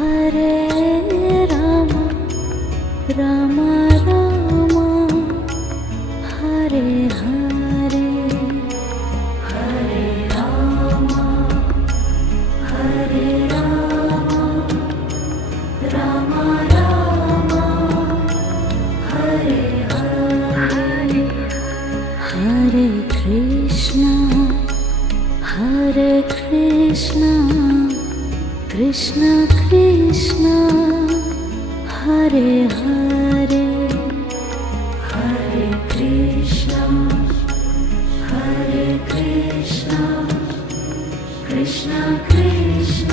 Hare Rama Rama Rama Hare Hare Hare Rama Hare Rama Rama Rama Hare Hare Hare Krishna Krishna Krishna Hare Hare Hare Krishna Krishna Krishna